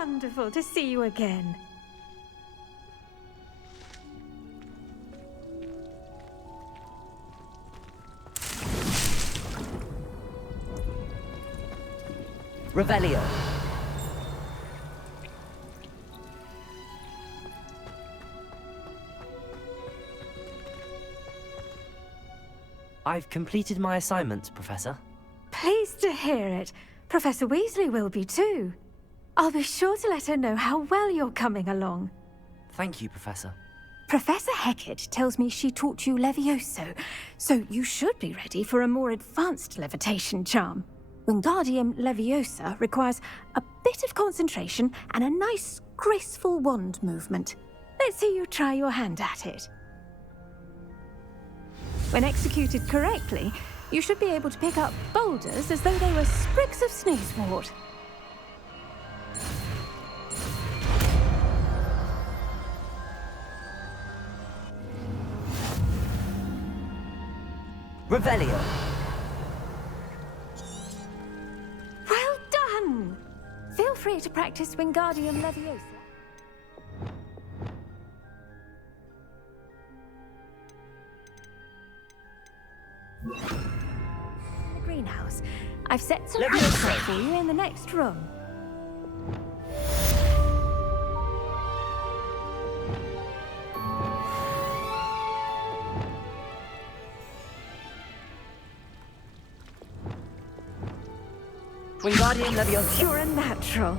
wonderful to see you again. Revelio. I've completed my assignments, Professor. Pleased to hear it. Professor Weasley will be too. I'll be sure to let her know how well you're coming along. Thank you, Professor. Professor Hecat tells me she taught you Levioso, so you should be ready for a more advanced levitation charm. Wingardium Leviosa requires a bit of concentration and a nice, graceful wand movement. Let's see you try your hand at it. When executed correctly, you should be able to pick up boulders as though they were sprigs of sneezewort. Revelio. Well done! Feel free to practice Wingardium Leviosa. In the greenhouse. I've set some Leviosa for you in the next room. Wingardium Leviosa. You're a natural.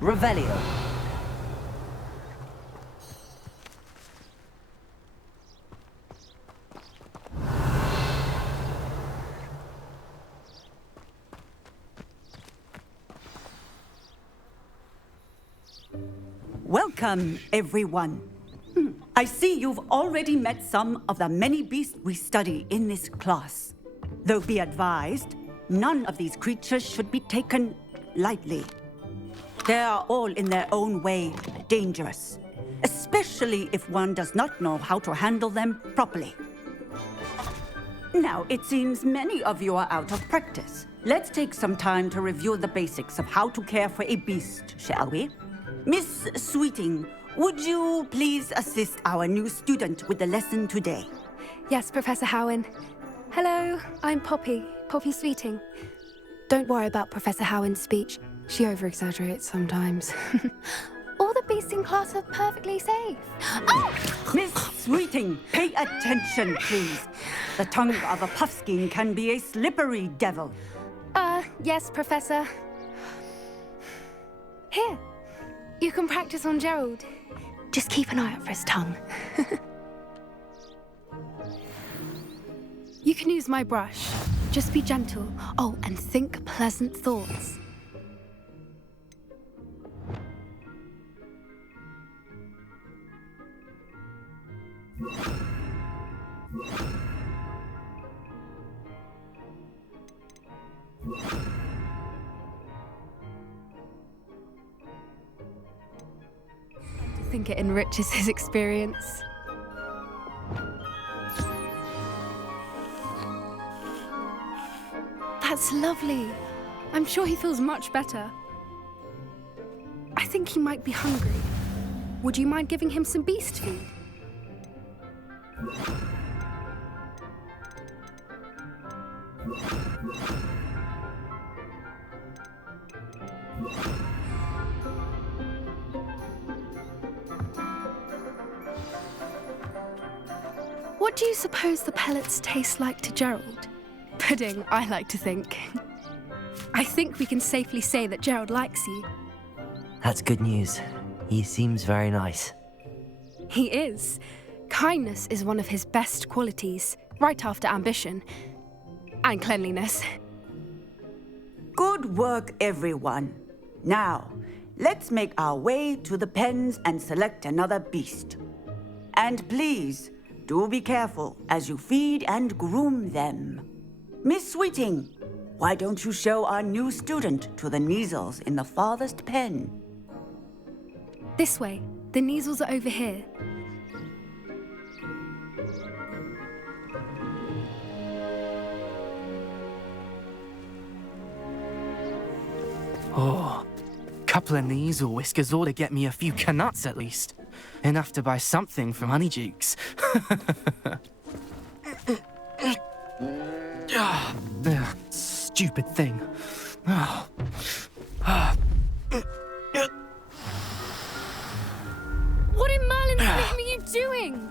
Revelio. Welcome, everyone. I see you've already met some of the many beasts we study in this class. Though be advised, none of these creatures should be taken lightly. They are all in their own way dangerous, especially if one does not know how to handle them properly. Now, it seems many of you are out of practice. Let's take some time to review the basics of how to care for a beast, shall we? Miss Sweeting, would you please assist our new student with the lesson today? Yes, Professor Howen. Hello, I'm Poppy Sweeting. Don't worry about Professor Howen's speech. She over-exaggerates sometimes. All the beasts in class are perfectly safe. Oh! Miss Sweeting, pay attention, please. The tongue of a puffskein can be a slippery devil. Yes, Professor. Here, you can practice on Gerald. Just keep an eye out for his tongue. You can use my brush. Just be gentle. Oh, and think pleasant thoughts. think it enriches his experience. That's lovely. I'm sure he feels much better. I think he might be hungry. Would you mind giving him some beast food? What do you suppose the pellets taste like to Gerald? Pudding, I like to think. I think we can safely say that Gerald likes you. That's good news. He seems very nice. He is. Kindness is one of his best qualities, right after ambition. And cleanliness. Good work, everyone. Now, let's make our way to the pens and select another beast. And please, do be careful as you feed and groom them. Miss Sweeting, why don't you show our new student to the Kneazles in the farthest pen? This way. The Kneazles are over here. Oh, couple of Kneazle whiskers ought to get me a few canuts at least. Enough to buy something from Honeydukes. Stupid thing. What in Merlin's name are you doing?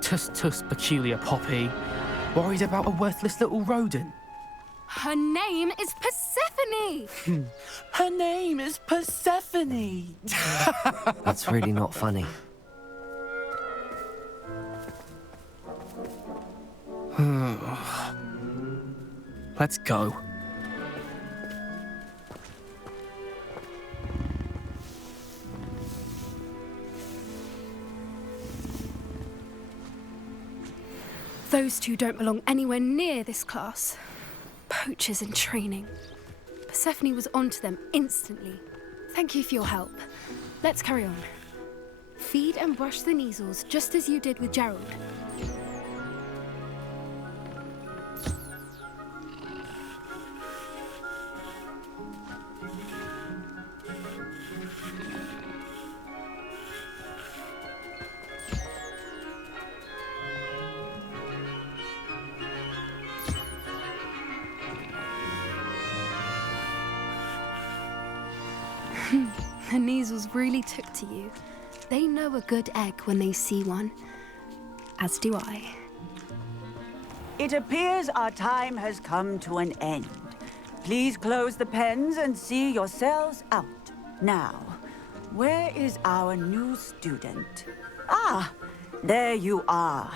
Tuss, peculiar Poppy. Worried about a worthless little rodent. Her name is Persephone! Her name is Persephone! That's really not funny. Let's go. Those two don't belong anywhere near this class. Poachers in training. Persephone was onto them instantly. Thank you for your help. Let's carry on. Feed and brush the Kneazles just as you did with Gerald. The Kneazles really took to you. They know a good egg when they see one. As do I. It appears our time has come to an end. Please close the pens and see yourselves out. Now, where is our new student? Ah, there you are.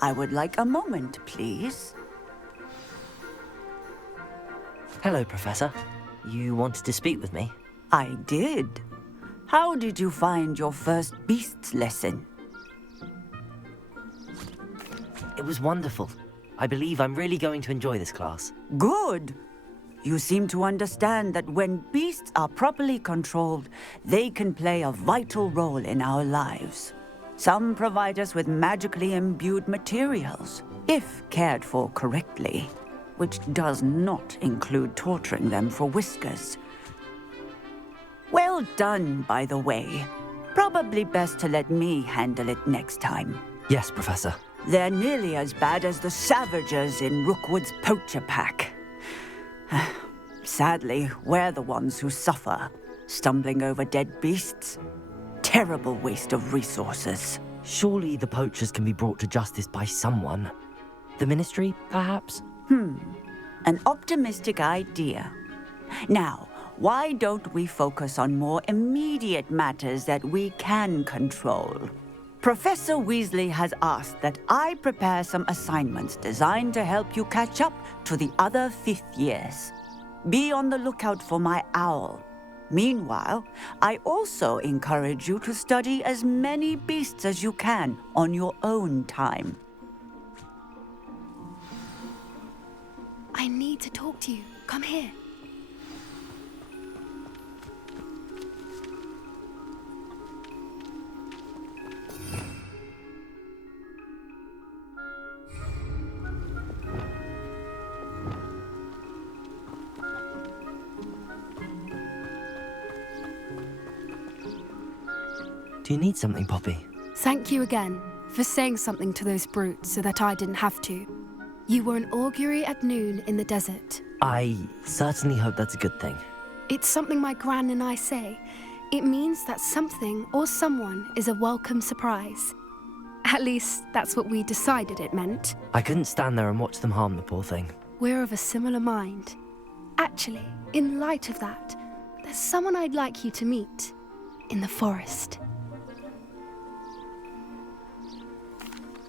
I would like a moment, please. Hello, Professor. You wanted to speak with me? I did. How did you find your first beasts lesson? It was wonderful. I believe I'm really going to enjoy this class. Good. You seem to understand that when beasts are properly controlled, they can play a vital role in our lives. Some provide us with magically imbued materials, if cared for correctly, which does not include torturing them for whiskers. Well done, by the way. Probably best to let me handle it next time. Yes, Professor. They're nearly as bad as the Savagers in Rookwood's poacher pack. Sadly, we're the ones who suffer, stumbling over dead beasts. Terrible waste of resources. Surely the poachers can be brought to justice by someone. The Ministry, perhaps? An optimistic idea. Now, why don't we focus on more immediate matters that we can control? Professor Weasley has asked that I prepare some assignments designed to help you catch up to the other fifth years. Be on the lookout for my owl. Meanwhile, I also encourage you to study as many beasts as you can on your own time. I need to talk to you. Come here. Do you need something, Poppy? Thank you again for saying something to those brutes so that I didn't have to. You were an augury at noon in the desert. I certainly hope that's a good thing. It's something my gran and I say. It means that something or someone is a welcome surprise. At least, that's what we decided it meant. I couldn't stand there and watch them harm the poor thing. We're of a similar mind. Actually, in light of that, there's someone I'd like you to meet in the forest.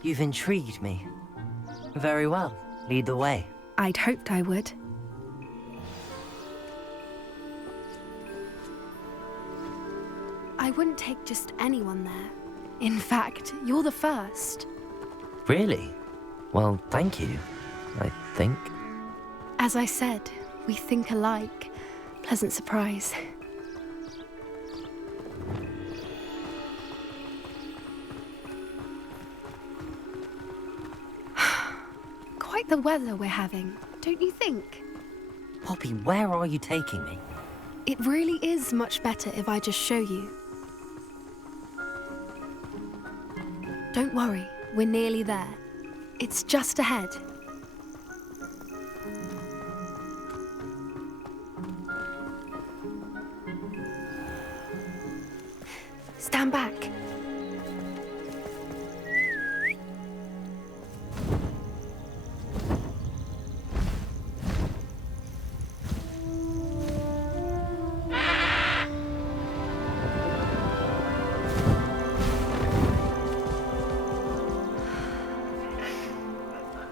You've intrigued me. Very well. Lead the way. I'd hoped I would. I wouldn't take just anyone there. In fact, you're the first. Really? Well, thank you, I think. As I said, we think alike. Pleasant surprise. Quite the weather we're having, don't you think? Poppy, where are you taking me? It really is much better if I just show you. Don't worry, we're nearly there. It's just ahead. Stand back.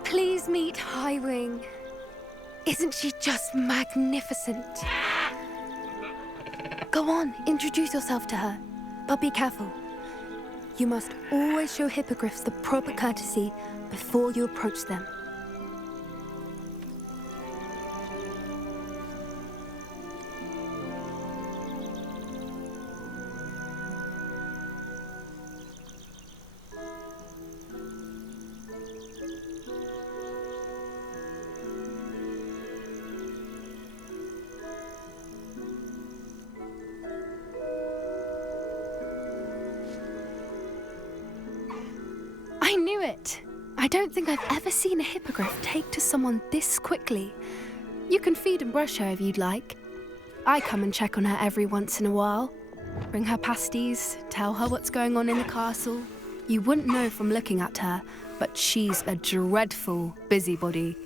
Please meet Highwing. Isn't she just magnificent? Go on, introduce yourself to her. But be careful. You must always show hippogriffs the proper courtesy before you approach them. I knew it! I don't think I've ever seen a hippogriff take to someone this quickly. You can feed and brush her if you'd like. I come and check on her every once in a while. Bring her pasties, tell her what's going on in the castle. You wouldn't know from looking at her, but she's a dreadful busybody.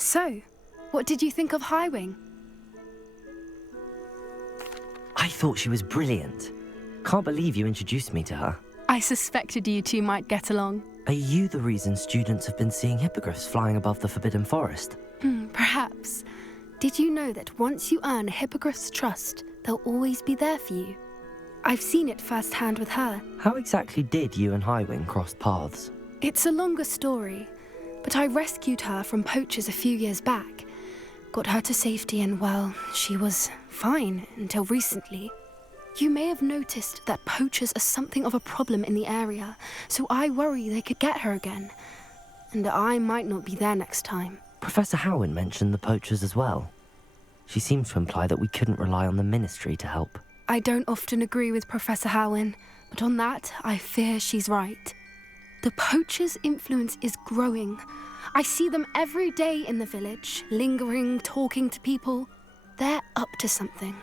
So, what did you think of Highwing? I thought she was brilliant. Can't believe you introduced me to her. I suspected you two might get along. Are you the reason students have been seeing hippogriffs flying above the Forbidden Forest? Perhaps. Did you know that once you earn a hippogriff's trust, they'll always be there for you? I've seen it firsthand with her. How exactly did you and Highwing cross paths? It's a longer story, but I rescued her from poachers a few years back. Got her to safety and, well, she was fine until recently. You may have noticed that poachers are something of a problem in the area, so I worry they could get her again. And I might not be there next time. Professor Howin mentioned the poachers as well. She seems to imply that we couldn't rely on the Ministry to help. I don't often agree with Professor Howin, but on that, I fear she's right. The poachers' influence is growing. I see them every day in the village, lingering, talking to people. They're up to something.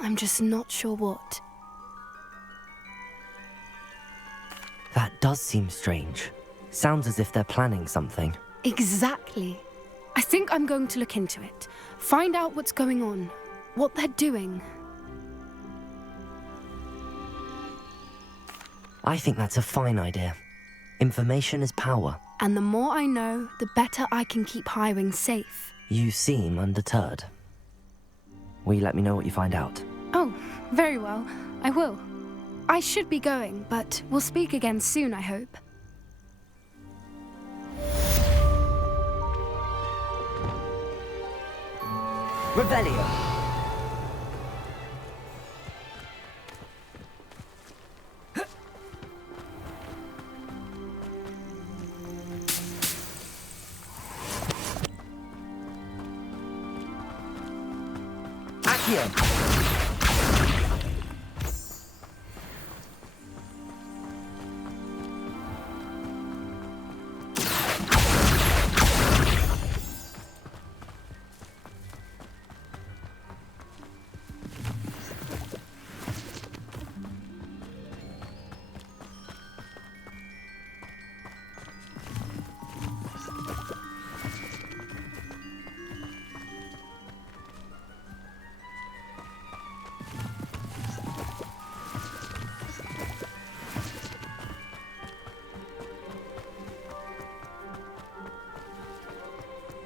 I'm just not sure what. That does seem strange. Sounds as if they're planning something. Exactly. I think I'm going to look into it. Find out what's going on, what they're doing. I think that's a fine idea. Information is power. And the more I know, the better I can keep Highwing safe. You seem undeterred. Will you let me know what you find out? Oh, very well. I will. I should be going, but we'll speak again soon, I hope. Revelio. Accio.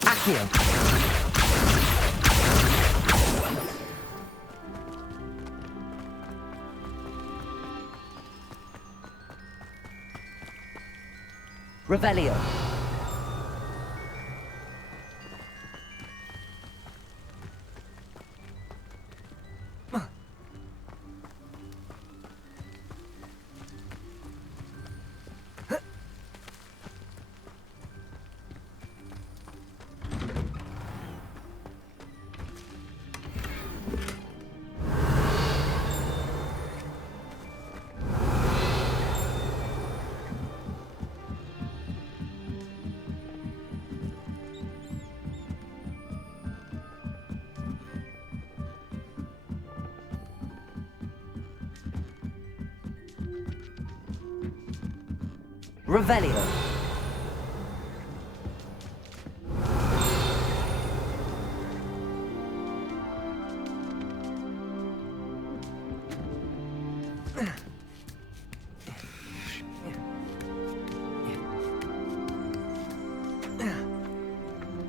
Accio. Revelio. Revelio.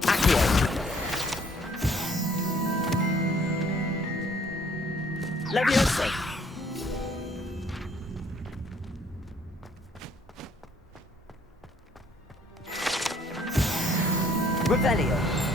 Accio. Levioso. Revelio.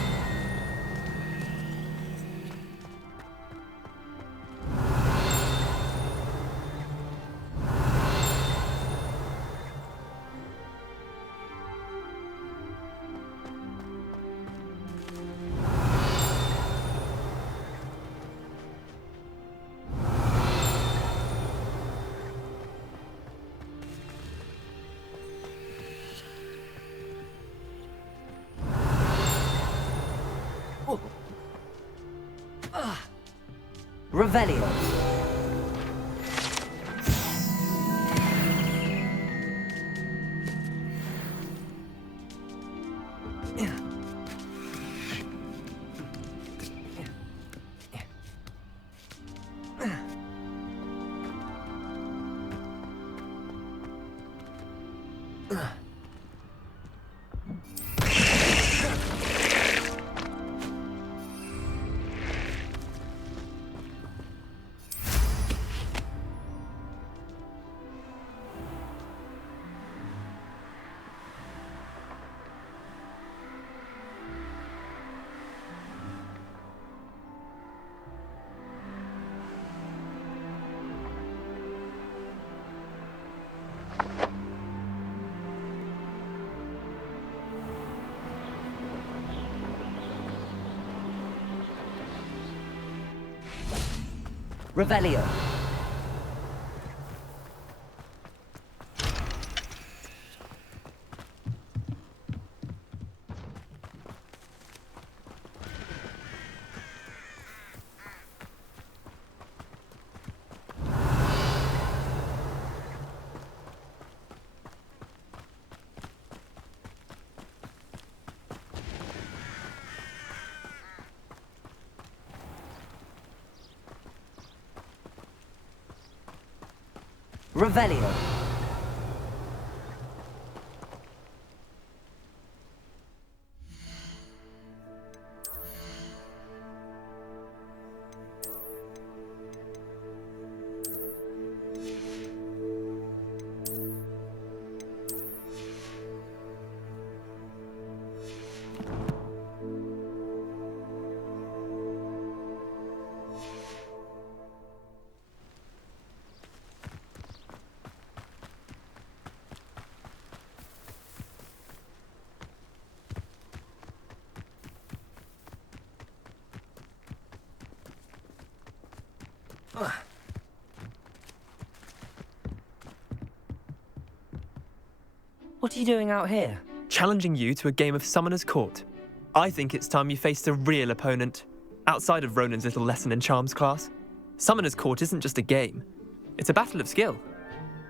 Revelio. Revelio. Revelio. What are you doing out here? Challenging you to a game of Summoner's Court. I think it's time you faced a real opponent, outside of Ronan's little lesson in charms class. Summoner's Court isn't just a game. It's a battle of skill.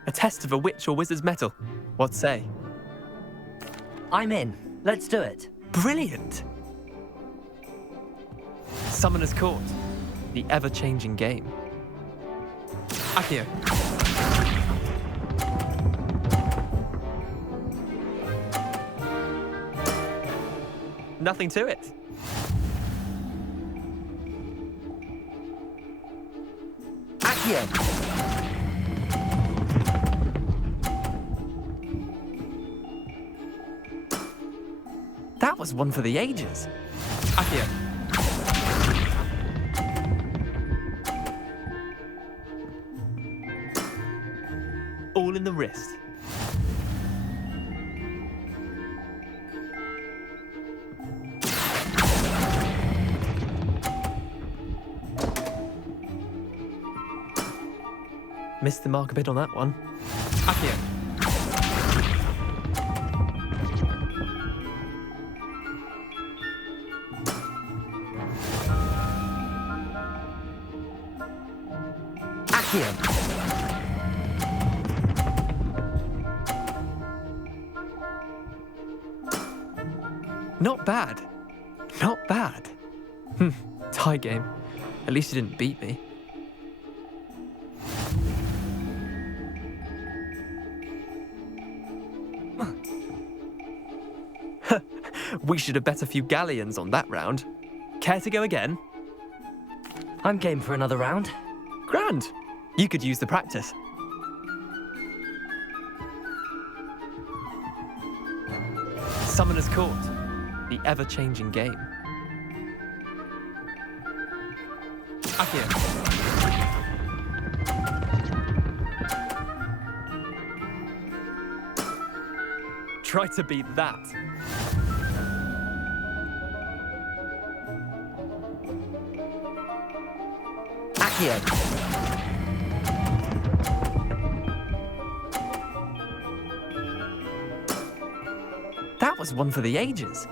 A test of a witch or wizard's mettle. What say? I'm in. Let's do it. Brilliant! Summoner's Court. The ever-changing game. Accio. Nothing to it. Accio! That was one for the ages. Accio. All in the wrist. Missed the mark a bit on that one. Accio. Accio! Not bad. Not bad. Tie game. At least you didn't beat me. We should have bet a few galleons on that round. Care to go again? I'm game for another round. Grand. You could use the practice. Summoner's Court. The ever-changing game. Accio. Try to beat that. Accio! That was one for the ages.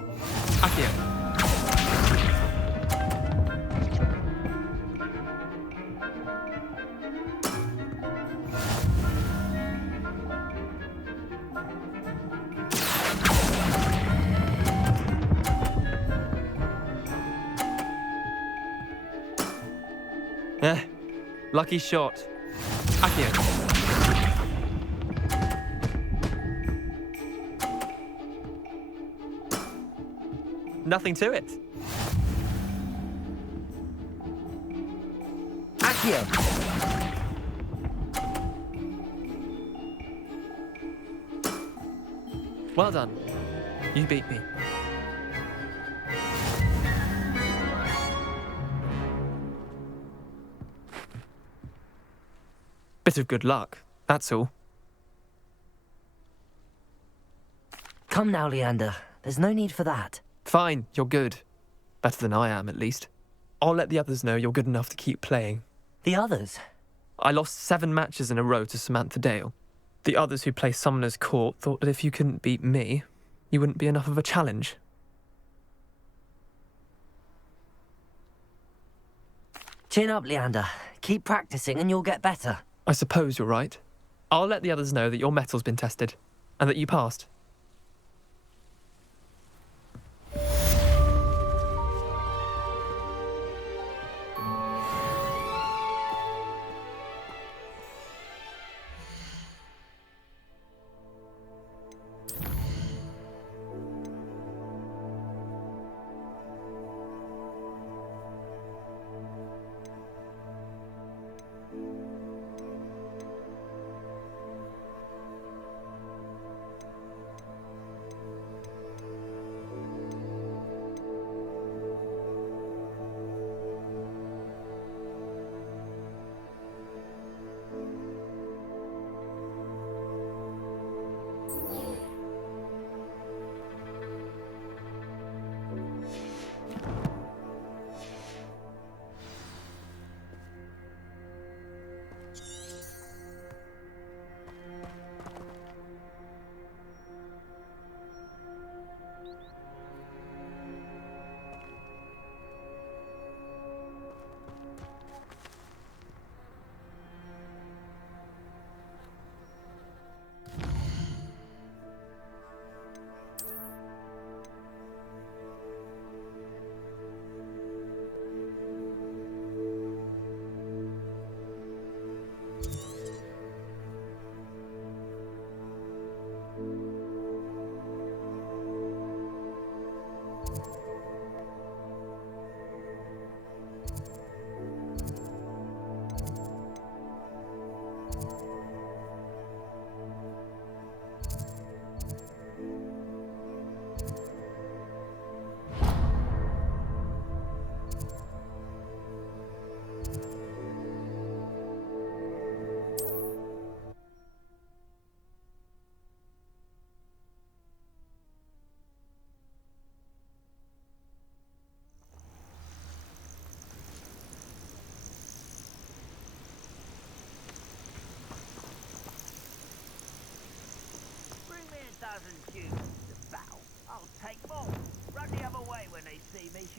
Accio. Lucky shot. Accio. Nothing to it. Accio! Well done. You beat me. Bit of good luck, that's all. Come now, Leander. There's no need for that. Fine, you're good. Better than I am, at least. I'll let the others know you're good enough to keep playing. The others? I lost 7 matches in a row to Samantha Dale. The others who play Summoner's Court thought that if you couldn't beat me, you wouldn't be enough of a challenge. Chin up, Leander. Keep practicing and you'll get better. I suppose you're right. I'll let the others know that your metal's been tested, and that you passed.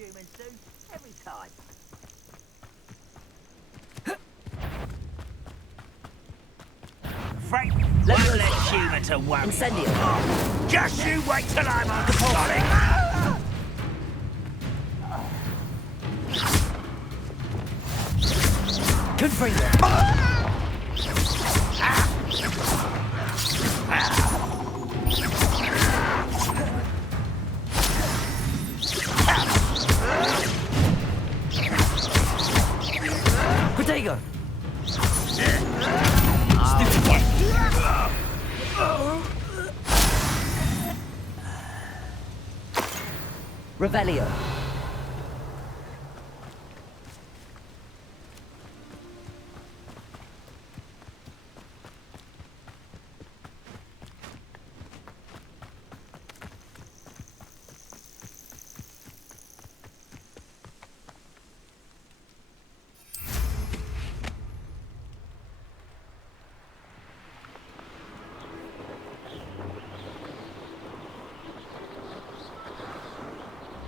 humans do, every time. Frank, let's let human to worry. Incendio. Just you wait till I'm on Sonic. Confringo. Protego. Revelio.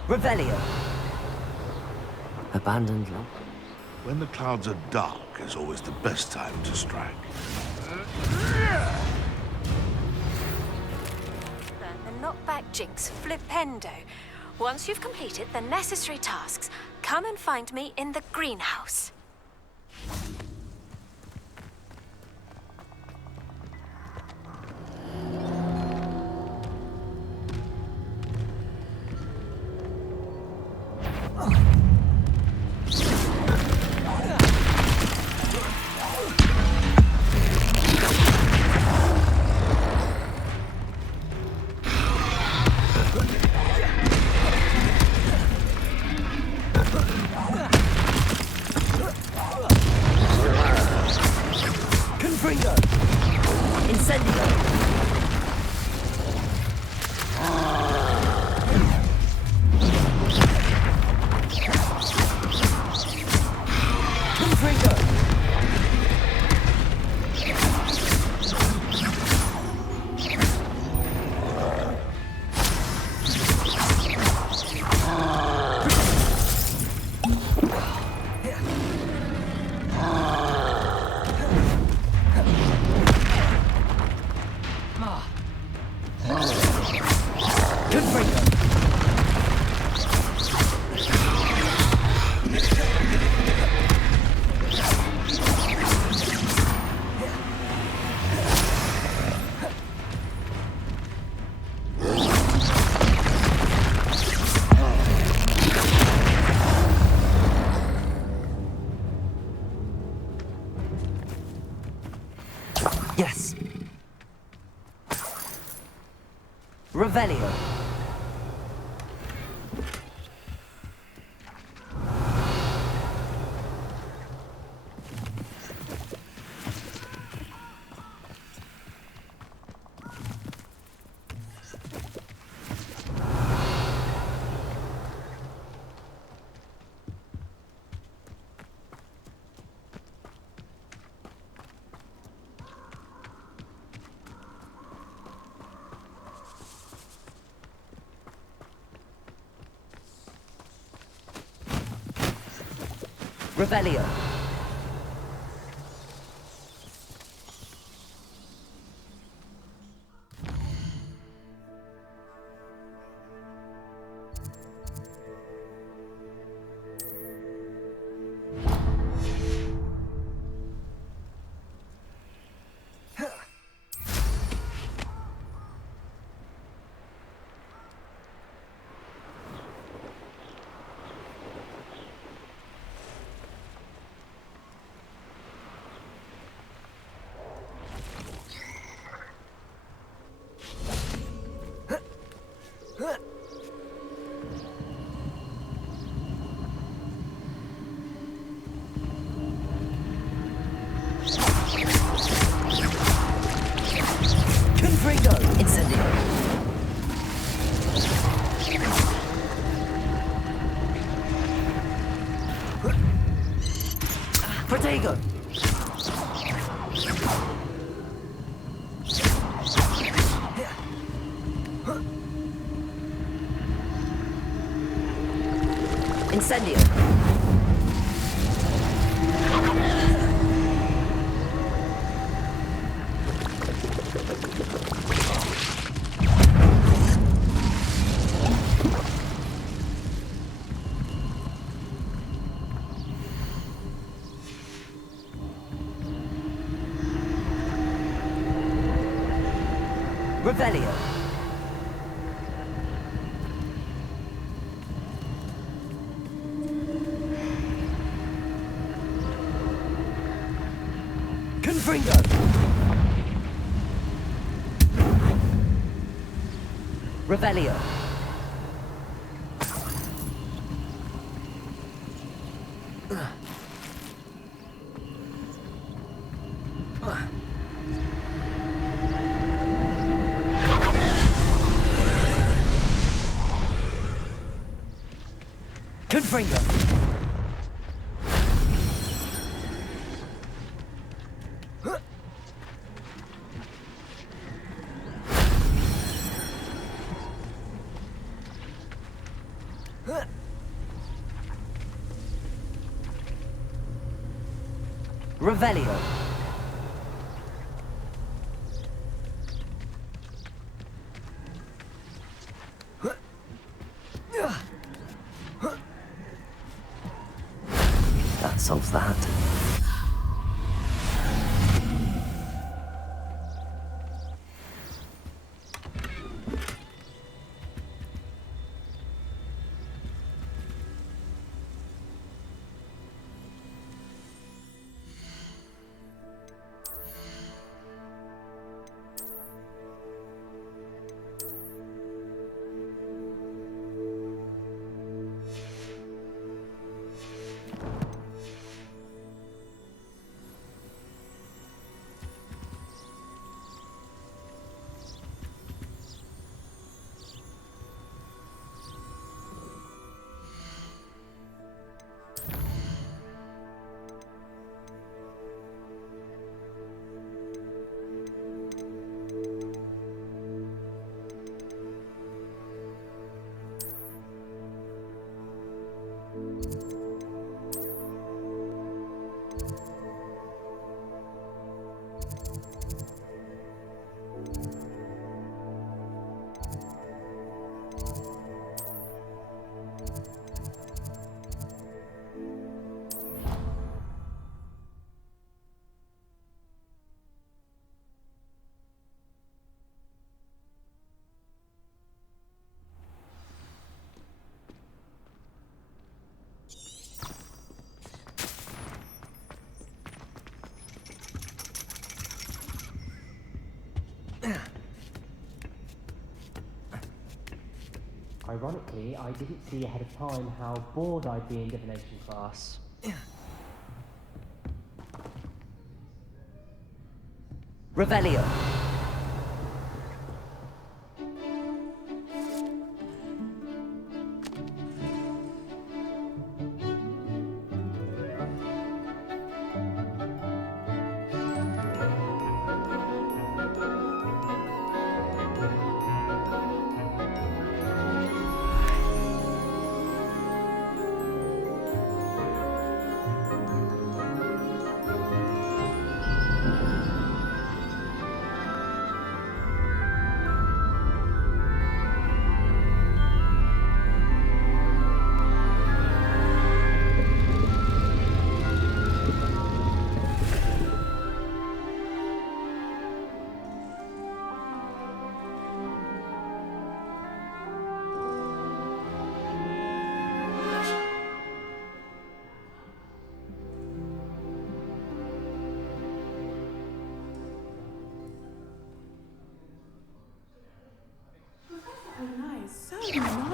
Revelio. Abandoned lot. When the clouds are dark is always the best time to strike. The knockback jinx, flipendo. Once you've completed the necessary tasks, come and find me in the greenhouse. Confringo. Incendio. Confringo. Yes. Revelio. Revelio. Confringo. Incendio. Protego. Incendio. Revelio. Confringo. Revelio. Confringo. Revelio. That solves that. Ironically, I didn't see ahead of time how bored I'd be in divination class. Revelio.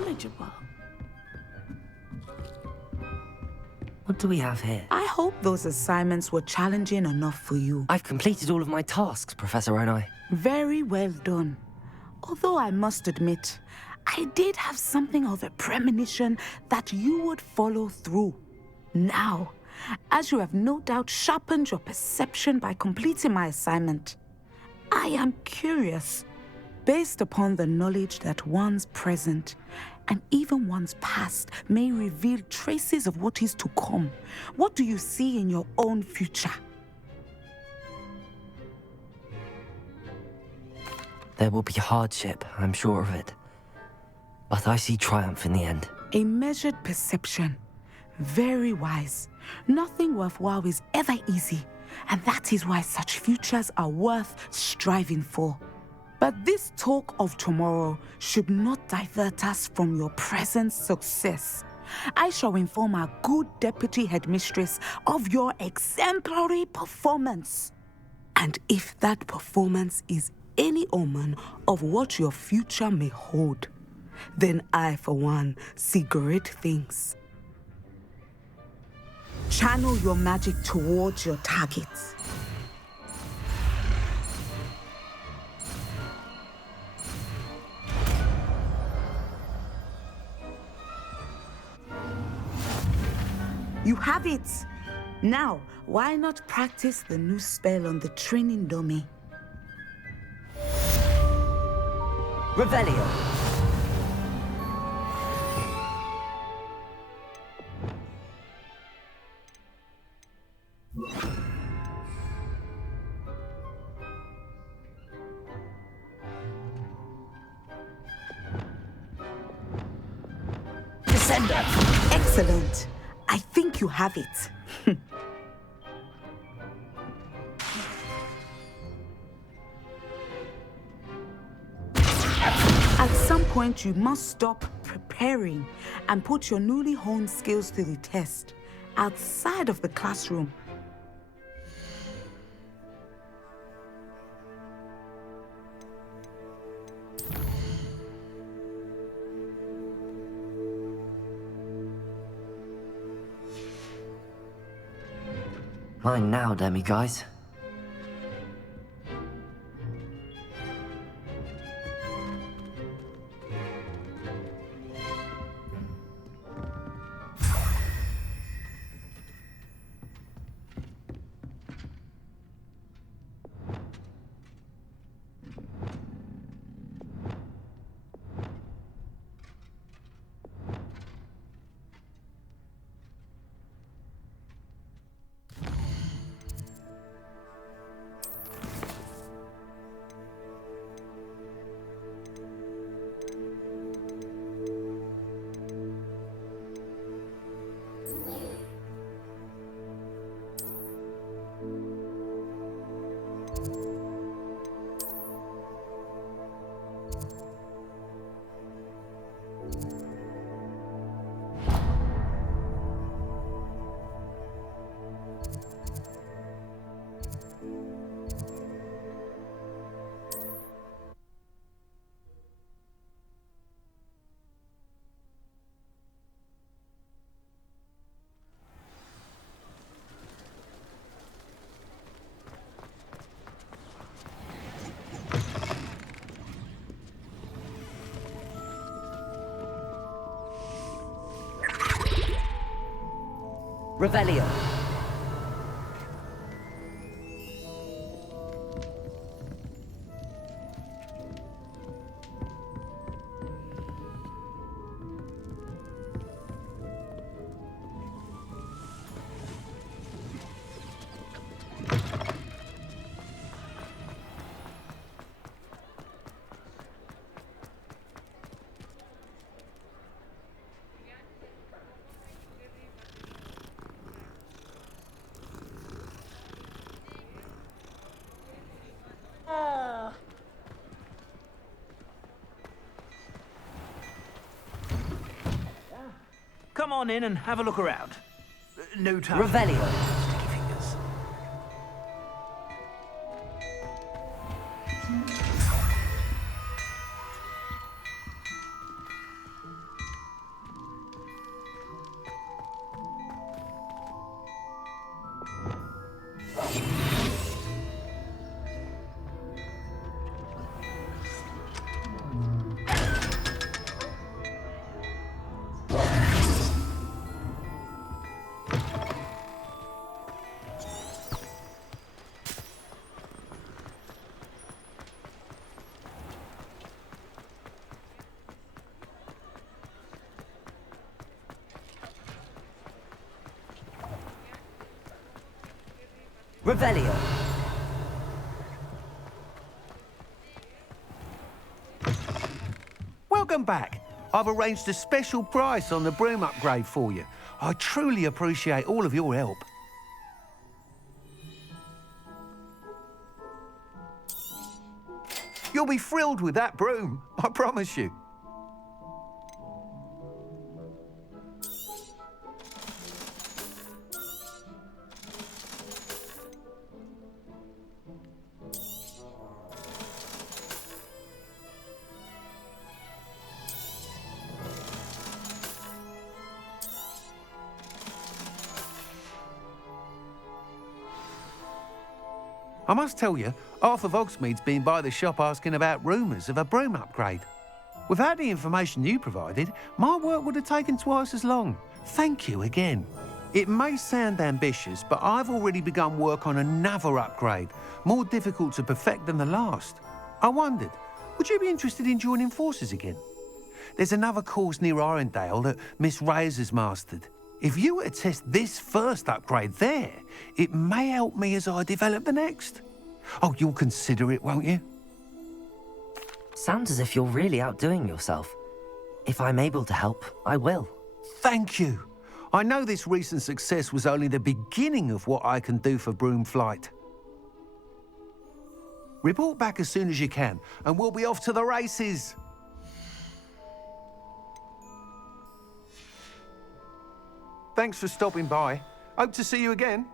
knowledgeable. What do we have here? I hope those assignments were challenging enough for you. I've completed all of my tasks, Professor Onai. Very well done. Although I must admit, I did have something of a premonition that you would follow through. Now, as you have no doubt sharpened your perception by completing my assignment, I am curious, based upon the knowledge that once present and even one's past may reveal traces of what is to come. What do you see in your own future? There will be hardship, I'm sure of it. But I see triumph in the end. A measured perception. Very wise. Nothing worthwhile is ever easy, and that is why such futures are worth striving for. But this talk of tomorrow should not divert us from your present success. I shall inform our good deputy headmistress of your exemplary performance. And if that performance is any omen of what your future may hold, then I, for one, see great things. Channel your magic towards your targets. You have it! Now, why not practice the new spell on the training dummy? Revelio. Descender. Excellent. I think you have it. At some point, you must stop preparing and put your newly honed skills to the test outside of the classroom. Mine now, demi-guys. Revelio. Come on in and have a look around. No time. Revelio. Sticky fingers. Revelio. Welcome back. I've arranged a special price on the broom upgrade for you. I truly appreciate all of your help. You'll be thrilled with that broom, I promise you. I must tell you, half of Hogsmeade's been by the shop asking about rumours of a broom upgrade. Without the information you provided, my work would have taken twice as long. Thank you again. It may sound ambitious, but I've already begun work on another upgrade, more difficult to perfect than the last. I wondered, would you be interested in joining forces again? There's another course near Arendelle that Miss Reyes has mastered. If you were to test this first upgrade there, it may help me as I develop the next. Oh, you'll consider it, won't you? Sounds as if you're really outdoing yourself. If I'm able to help, I will. Thank you. I know this recent success was only the beginning of what I can do for Broomflight. Report back as soon as you can, and we'll be off to the races. Thanks for stopping by. Hope to see you again.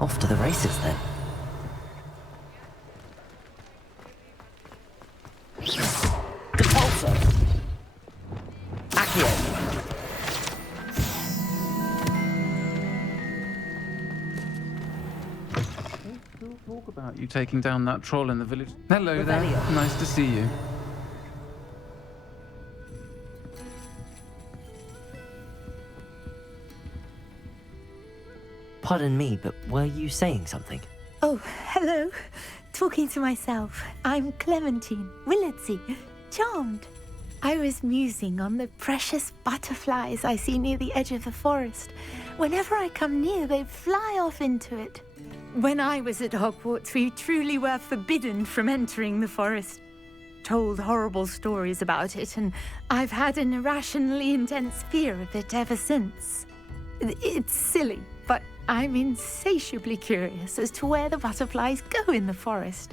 Off to the races then. Talk about you taking down that troll in the village. Hello Revelio. there. Nice to see you. Pardon me, but were you saying something? Oh, hello. Talking to myself. I'm Clementine, Willardsey, charmed. I was musing on the precious butterflies I see near the edge of the forest. Whenever I come near, they fly off into it. When I was at Hogwarts, we truly were forbidden from entering the forest. Told horrible stories about it, and I've had an irrationally intense fear of it ever since. It's silly, but I'm insatiably curious as to where the butterflies go in the forest.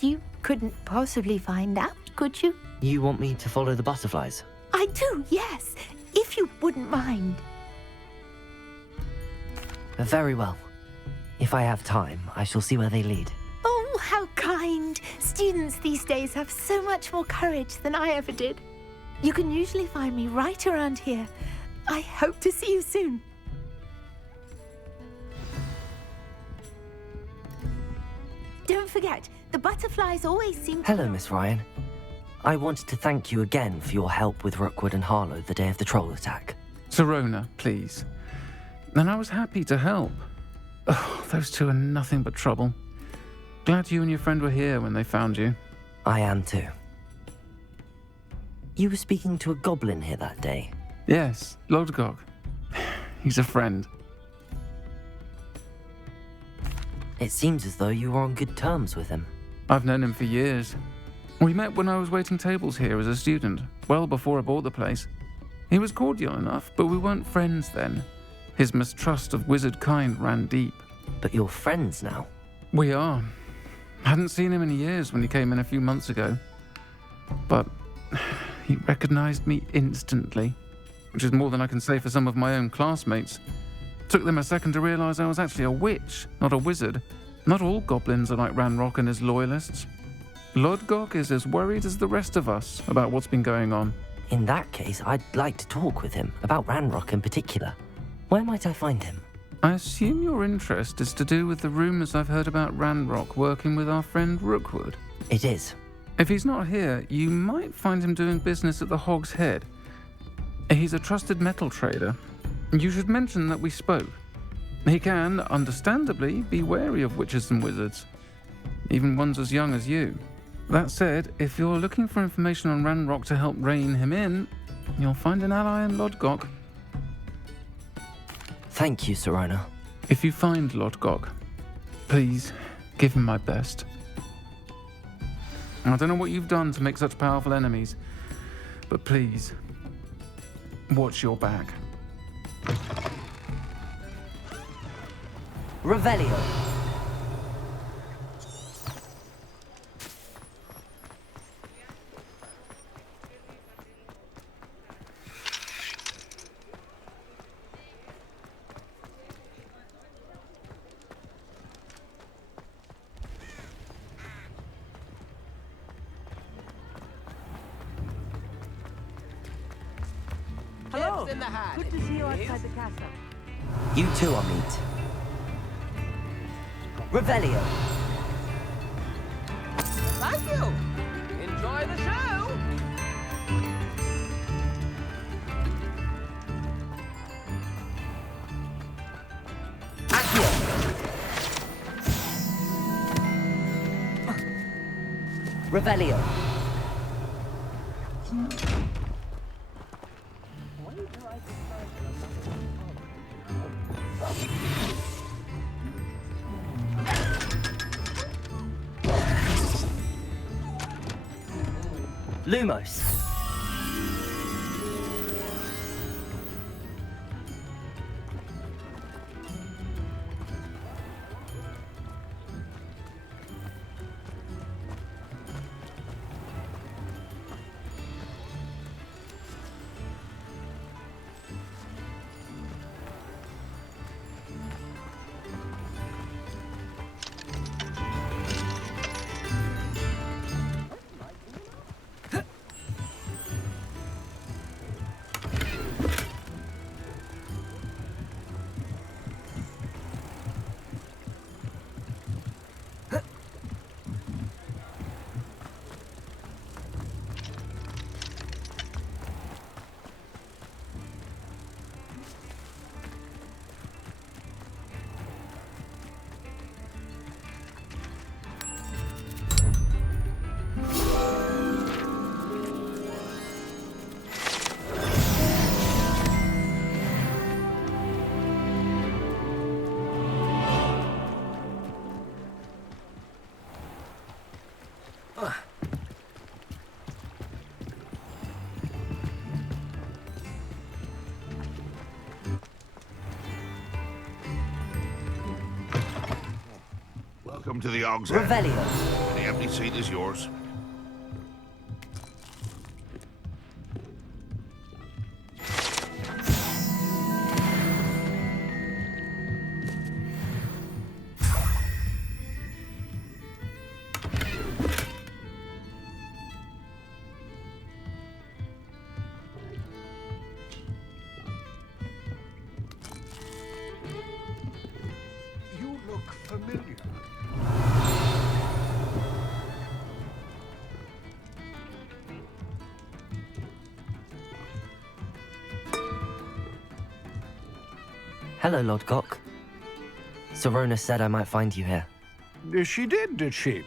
You couldn't possibly find out, could you? You want me to follow the butterflies? I do, yes, if you wouldn't mind. Very well. If I have time, I shall see where they lead. Oh, how kind. Students these days have so much more courage than I ever did. You can usually find me right around here. I hope to see you soon. Don't forget, the butterflies always seem to... Hello, Miss Ryan. I wanted to thank you again for your help with Rookwood and Harlow the day of the troll attack. Serona, please. And I was happy to help. Oh, those two are nothing but trouble. Glad you and your friend were here when they found you. I am too. You were speaking to a goblin here that day. Yes, Lodgok. He's a friend. It seems as though you were on good terms with him. I've known him for years. We met when I was waiting tables here as a student, well before I bought the place. He was cordial enough, but we weren't friends then. His mistrust of wizard kind ran deep. But you're friends now? We are. Hadn't seen him in years when he came in a few months ago. But he recognized me instantly, which is more than I can say for some of my own classmates. Took them a second to realize I was actually a witch, not a wizard. Not all goblins are like Ranrock and his loyalists. Lodgok is as worried as the rest of us about what's been going on. In that case, I'd like to talk with him, about Ranrock in particular. Where might I find him? I assume your interest is to do with the rumors I've heard about Ranrock working with our friend Rookwood. It is. If he's not here, you might find him doing business at the Hog's Head. He's a trusted metal trader. You should mention that we spoke. He can, understandably, be wary of witches and wizards, even ones as young as you. That said, if you're looking for information on Ranrock to help rein him in, you'll find an ally in Lodgok. Thank you, Serona. If you find Lodgok, please give him my best. I don't know what you've done to make such powerful enemies, but please, watch your back. Revelio. Hello. Good to see you outside the castle. You too, Amit. Revelio. Thank you. Enjoy the show. Accio. Revelio. Lumos. Welcome to the Hog's Head. Revelio. The empty seat is yours. You look familiar. Hello, Lodgok. Serona said I might find you here. She did she?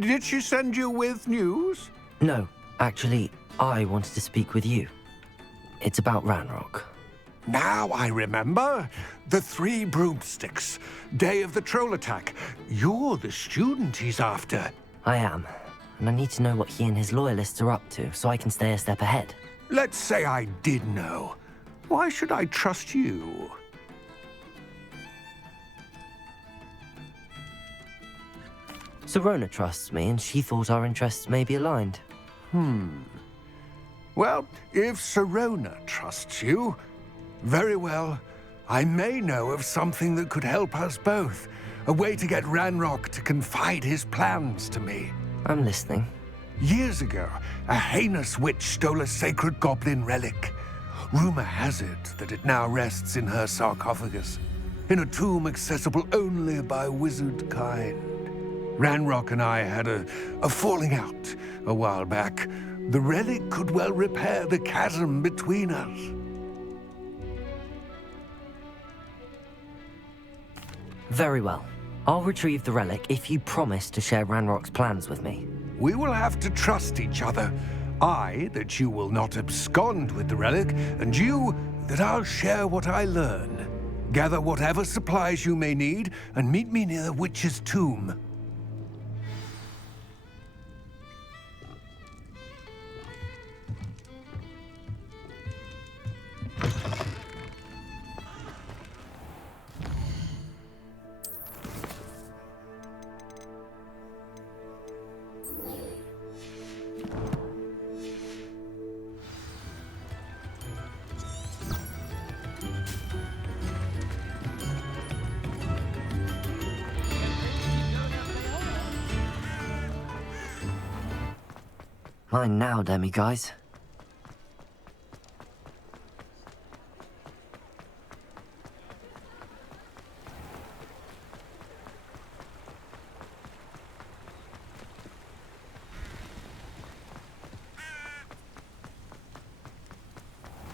Did she send you with news? No, actually, I wanted to speak with you. It's about Ranrock. Now I remember. The 3 broomsticks. Day of the troll attack. You're the student he's after. I am, and I need to know what he and his loyalists are up to so I can stay a step ahead. Let's say I did know. Why should I trust you? Serona trusts me, and she thought our interests may be aligned. Well, if Serona trusts you, very well. I may know of something that could help us both. A way to get Ranrock to confide his plans to me. I'm listening. Years ago, a heinous witch stole a sacred goblin relic. Rumor has it that it now rests in her sarcophagus, in a tomb accessible only by wizard kind. Ranrock and I had a falling out a while back. The relic could well repair the chasm between us. Very well. I'll retrieve the relic if you promise to share Ranrock's plans with me. We will have to trust each other. I, that you will not abscond with the relic, and you, that I'll share what I learn. Gather whatever supplies you may need, and meet me near the witch's tomb. Mine now, demi-guys.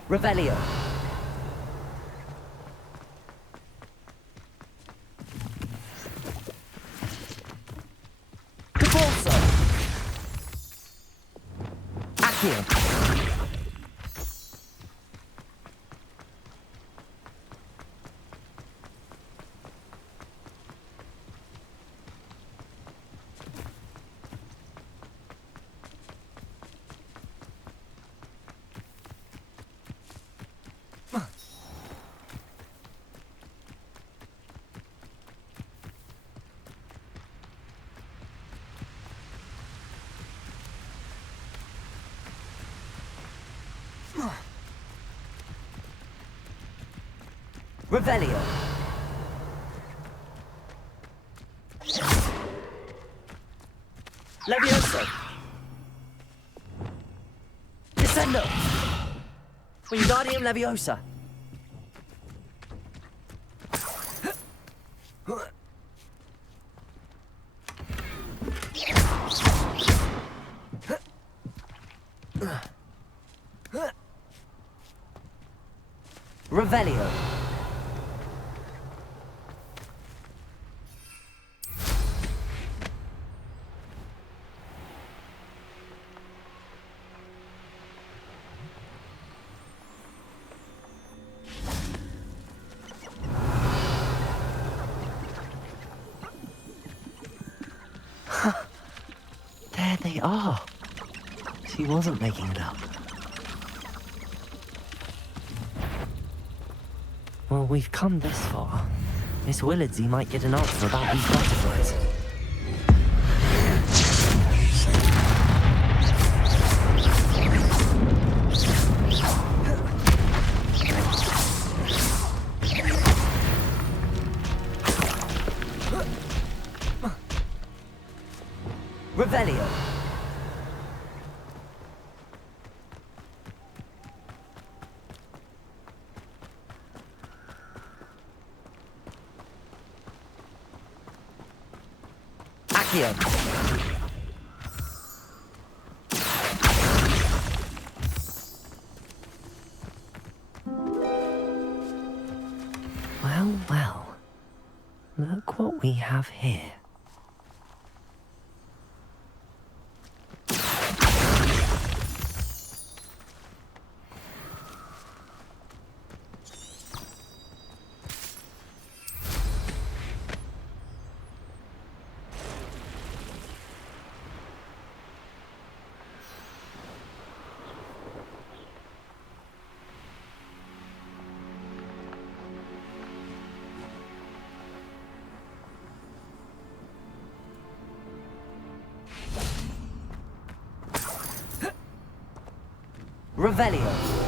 Revelio. Cabalso. Accio. Revelio. Levioso. Descendo. Wingardium Leviosa. Revelio. There they are. She wasn't making it up. Well, we've come this far. Miss Willardsy might get an answer about these butterflies. Revelio. Accio. Well, well. Look what we have here. Revelio.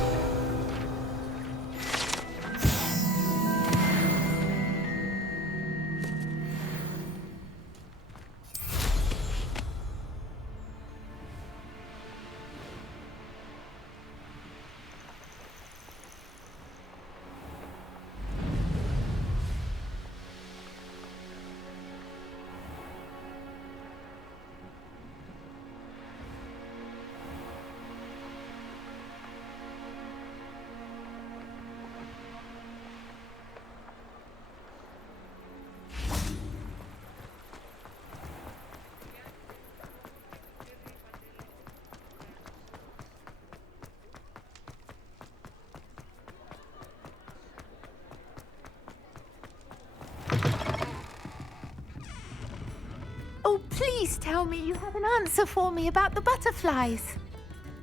tell me you have an answer for me about the butterflies.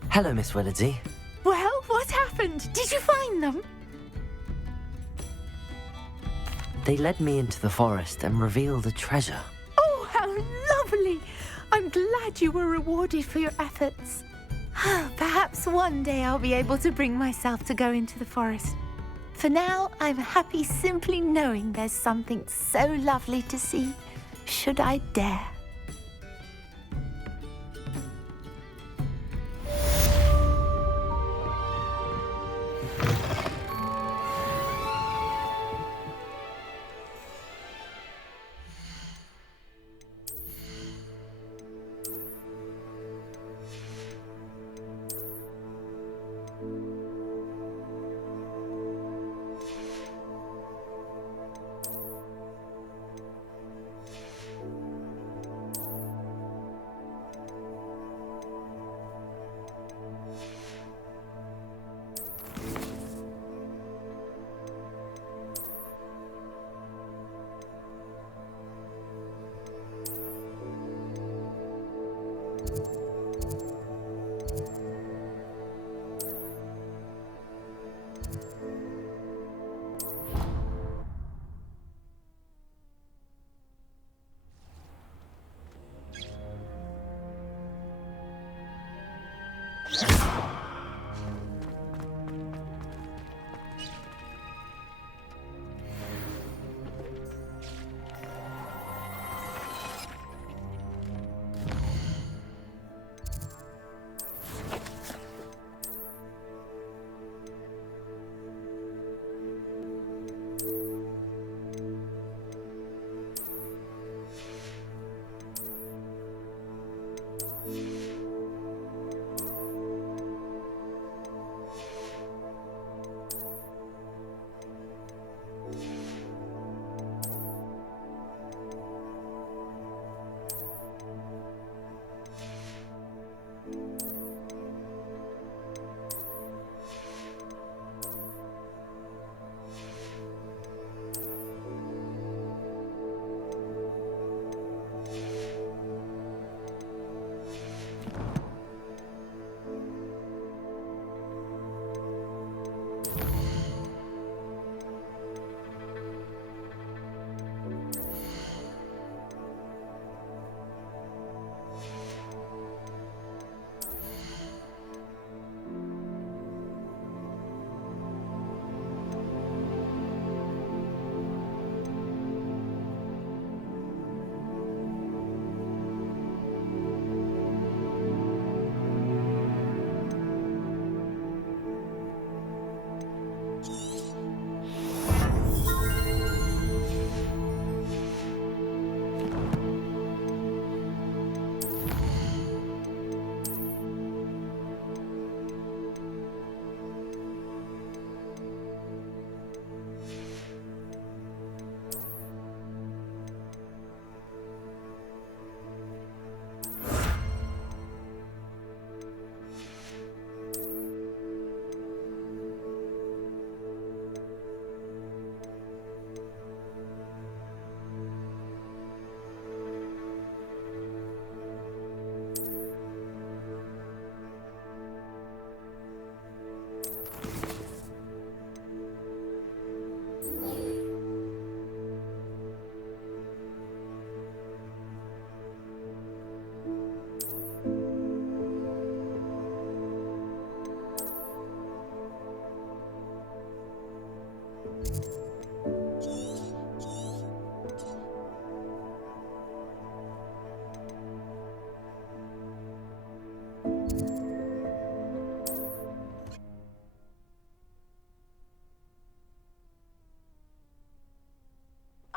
Hello, Miss Willardsey. Well, what happened? Did you find them? They led me into the forest and revealed a treasure. Oh, how lovely! I'm glad you were rewarded for your efforts. Perhaps one day I'll be able to bring myself to go into the forest. For now, I'm happy simply knowing there's something so lovely to see, should I dare.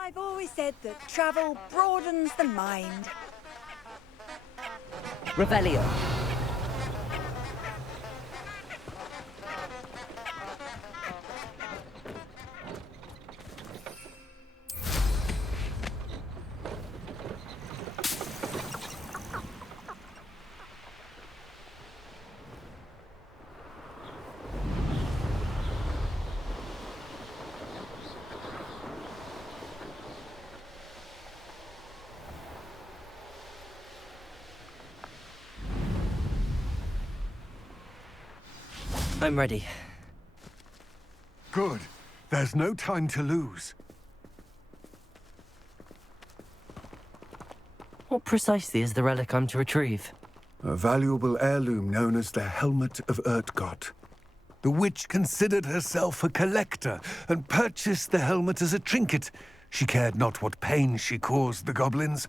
I've always said that travel broadens the mind. Revelio. I'm ready. Good. There's no time to lose. What precisely is the relic I'm to retrieve? A valuable heirloom known as the Helmet of Urtgott. The witch considered herself a collector and purchased the helmet as a trinket. She cared not what pain she caused the goblins.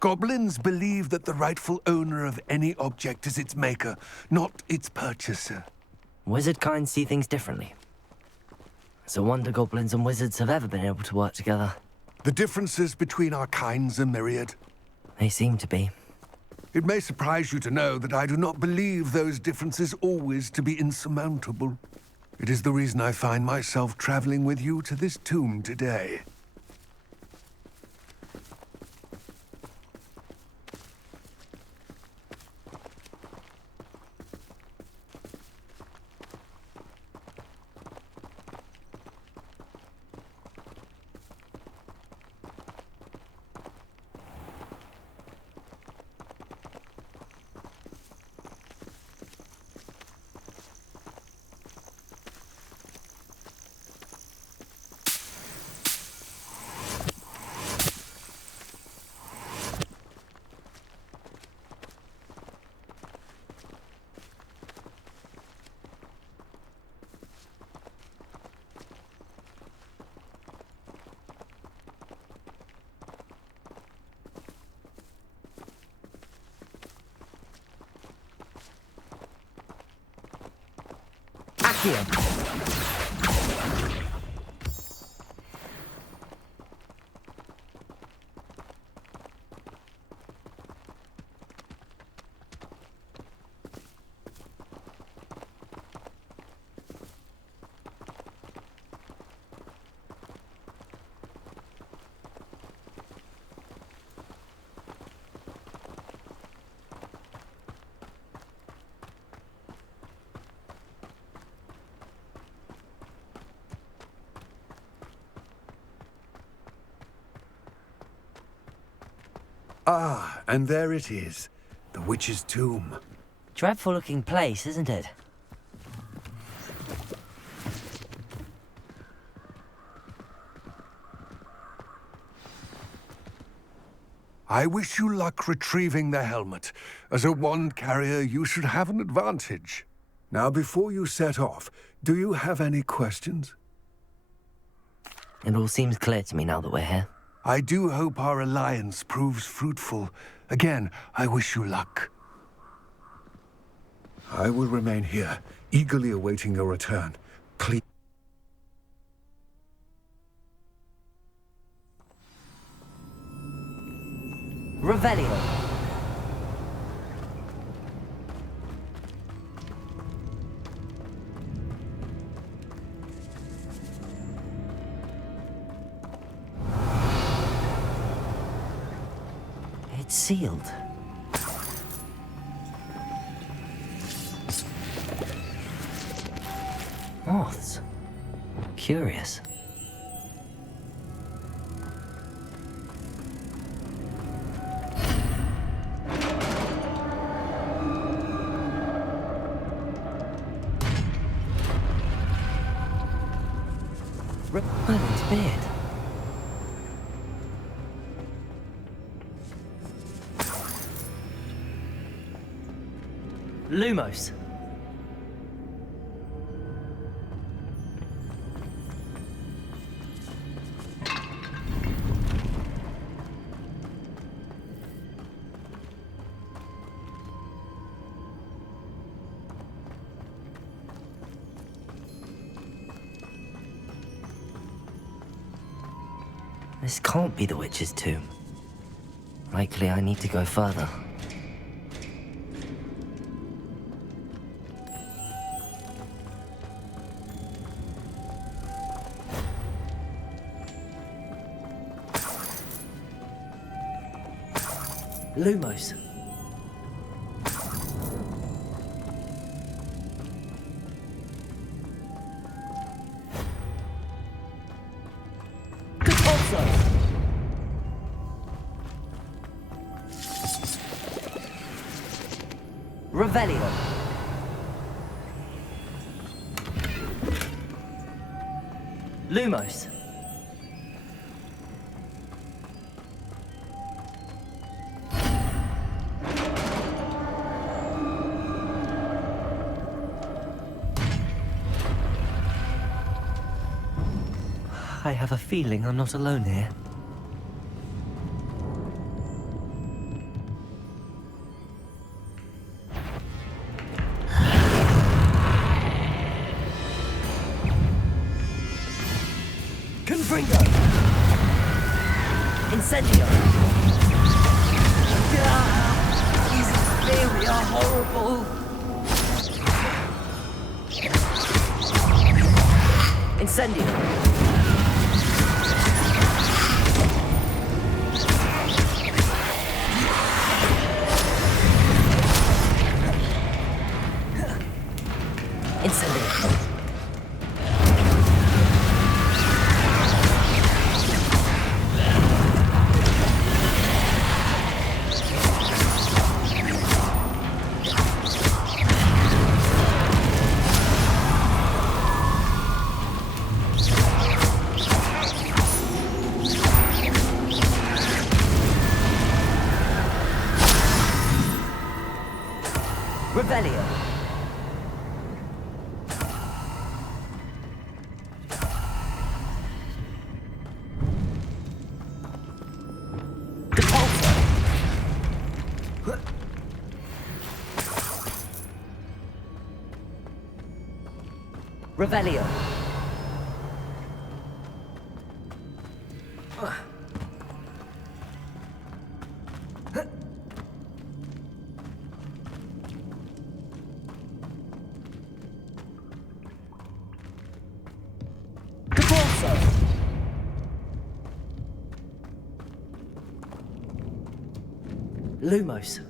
Goblins believe that the rightful owner of any object is its maker, not its purchaser. Wizard kind see things differently. It's a wonder goblins and wizards have ever been able to work together. The differences between our kinds are myriad. They seem to be. It may surprise you to know that I do not believe those differences always to be insurmountable. It is the reason I find myself traveling with you to this tomb today. Accio. Ah, and there it is. The witch's tomb. Dreadful looking place, isn't it? I wish you luck retrieving the helmet. As a wand carrier, you should have an advantage. Now, before you set off, do you have any questions? It all seems clear to me now that we're here. I do hope our alliance proves fruitful. Again, I wish you luck. I will remain here, eagerly awaiting your return. Please. Revelio. It's sealed. Moths. Curious. Merlin's beard. Lumos. This can't be the witch's tomb. Likely I need to go further. Lumos. Revelio. Lumos. I have a feeling I'm not alone here. Gryffindor! Incendio! These very are horrible! Incendio! Incendio! Revelio. Revelio. Lumos.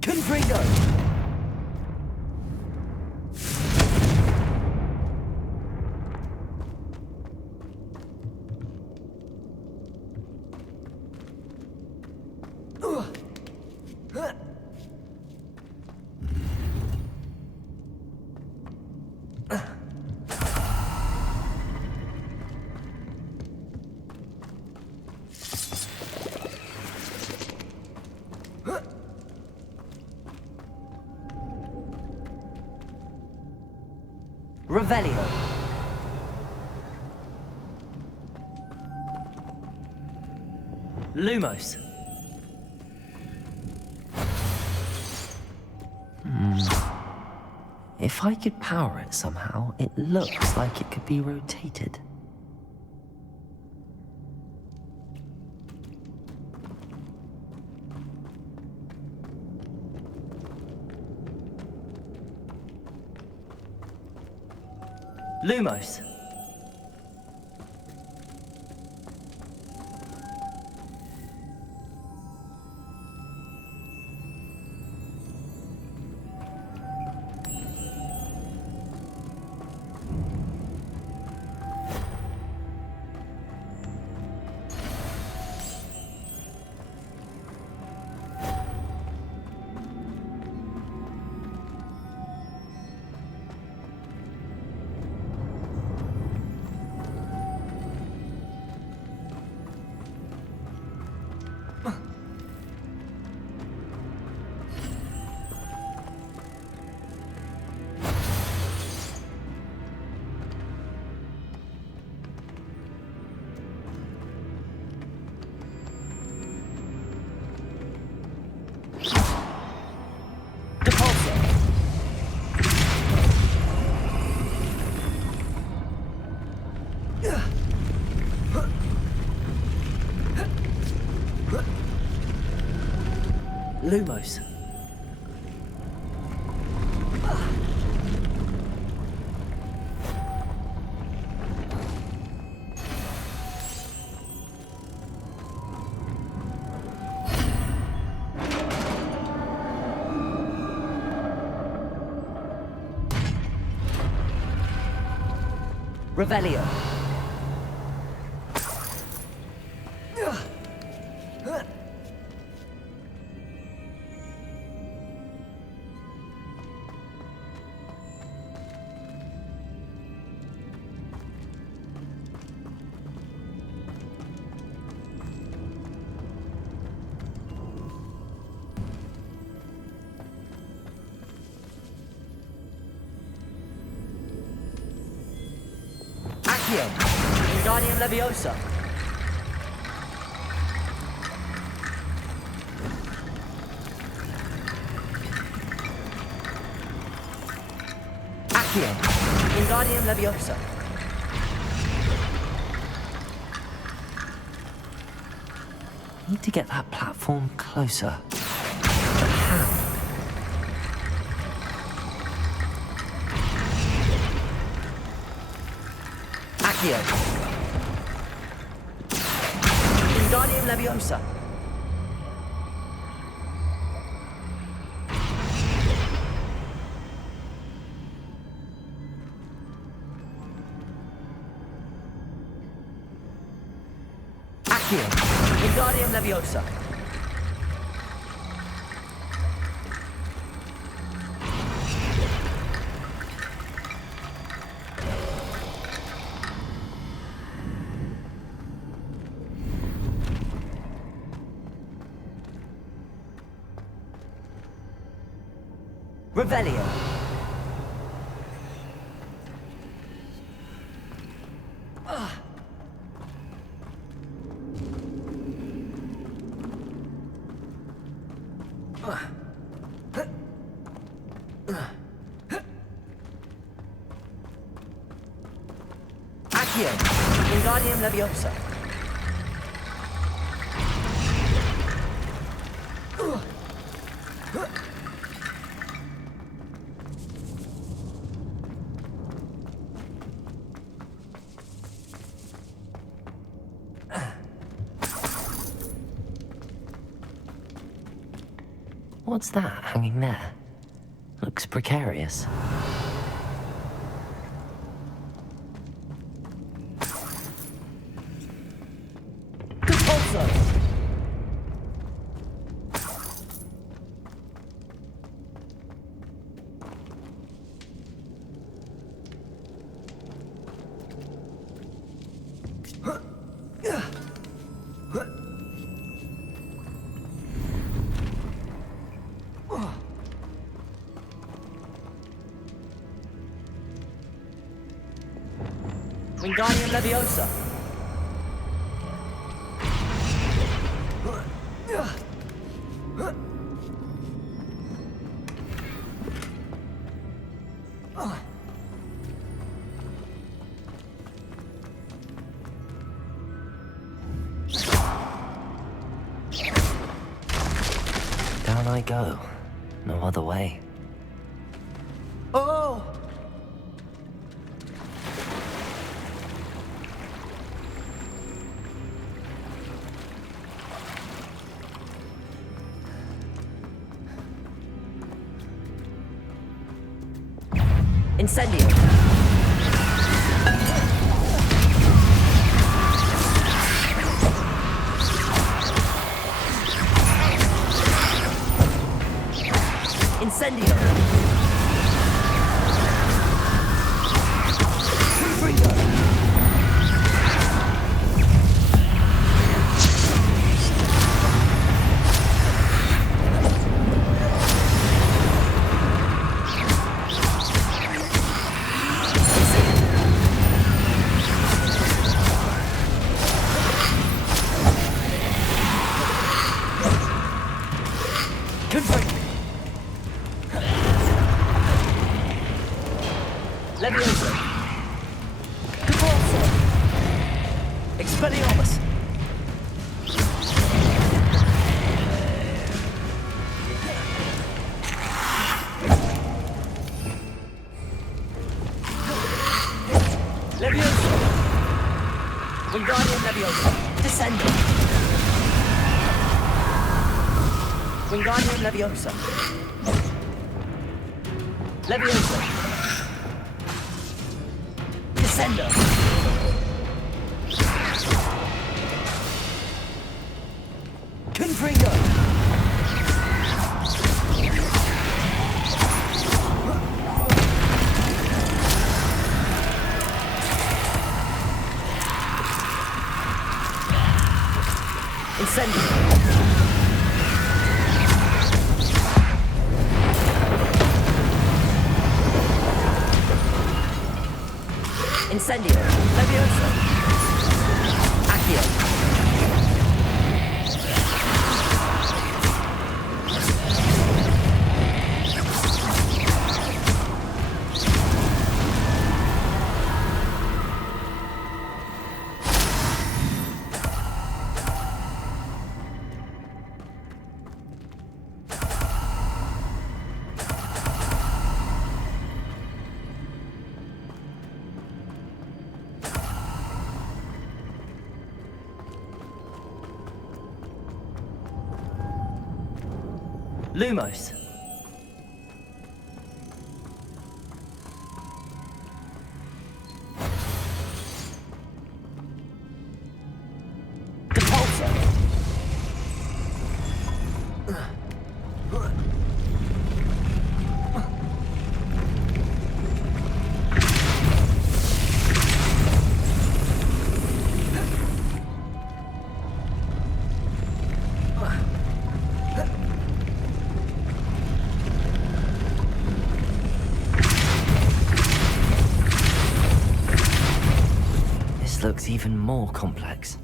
Gryffindor. Revelio. Lumos. If I could power it somehow, it looks like it could be rotated. Lumos. Lumos. Revelio. Accio. Wingardium Leviosa. Accio. Wingardium Leviosa. Need to get that platform closer. But how? Accio. Wingardium Leviosa. Accio. Wingardium Leviosa. Revelio. Accio. Wingardium Leviosa. What's that hanging there? Looks precarious. Compulso. Wingardium Leviosa. Down I go. No other way. Oh! Incendio. Incendio. Leviosa. Compulso. Expelliarmus. Leviosa. Wingardium Leviosa. Descendo. Wingardium Leviosa. Leviosa. Descendo. Confringo. Incendio. Incendio. Levioso. Accio. Lumos. Depulso. This looks even more complex.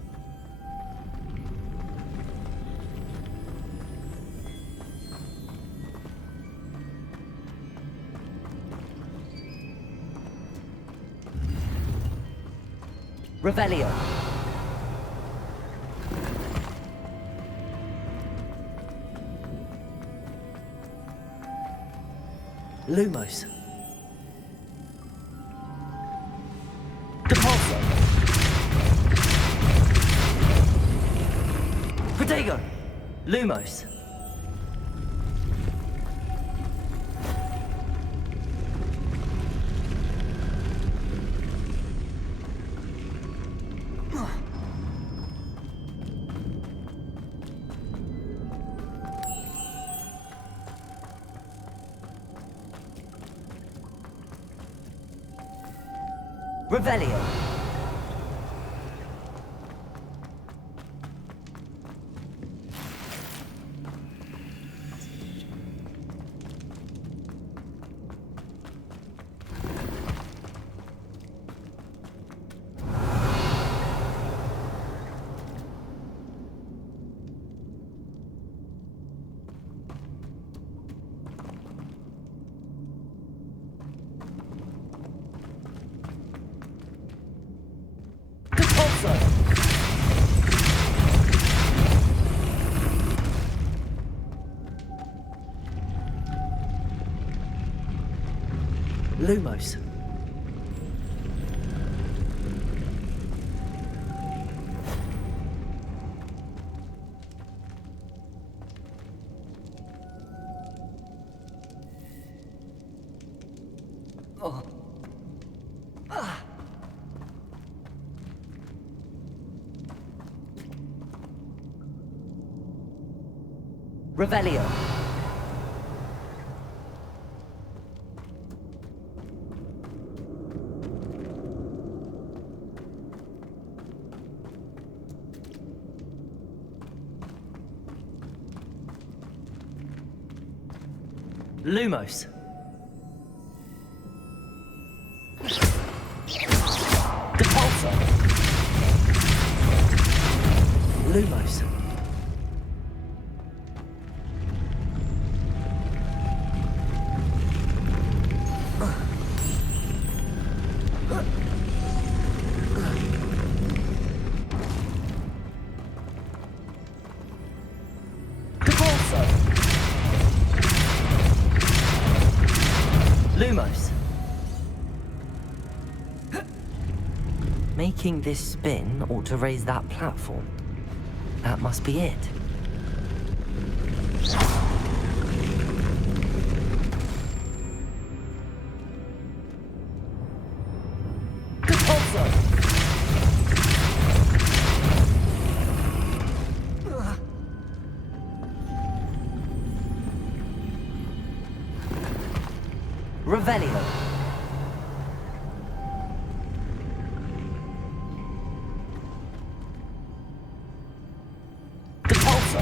Revelio. Lumos. Depulso. Protego. Lumos. Revelio. Lumos. Oh. Ah. Revelio. Lumos. Depulso. Lumos. Lumos. Making this spin ought to raise that platform. That must be it. Revelio. Depulso.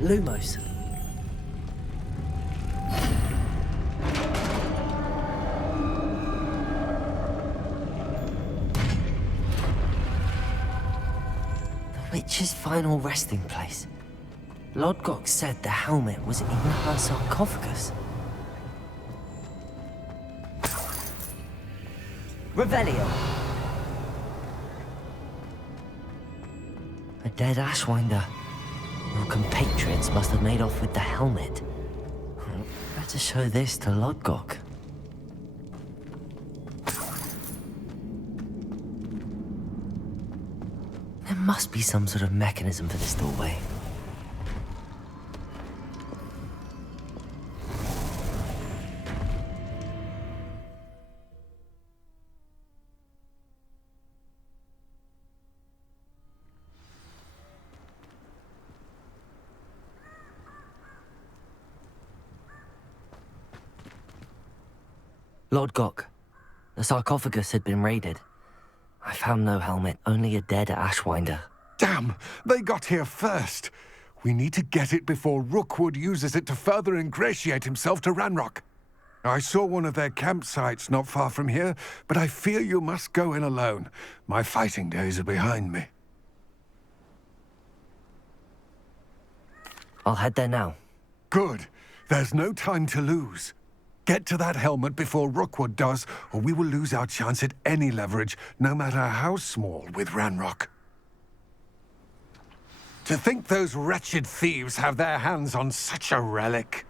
Lumos. final resting place. Lodgok said the helmet was in her sarcophagus. Revelio. A dead Ashwinder. Your compatriots must have made off with the helmet. Better show this to Lodgok. There must be some sort of mechanism for this doorway. Lodgok, the sarcophagus had been raided. I found no helmet, only a dead Ashwinder. Damn! They got here first! We need to get it before Rookwood uses it to further ingratiate himself to Ranrock. I saw one of their campsites not far from here, but I fear you must go in alone. My fighting days are behind me. I'll head there now. Good. There's no time to lose. Get to that helmet before Rookwood does, or we will lose our chance at any leverage, no matter how small, with Ranrock. To think those wretched thieves have their hands on such a relic.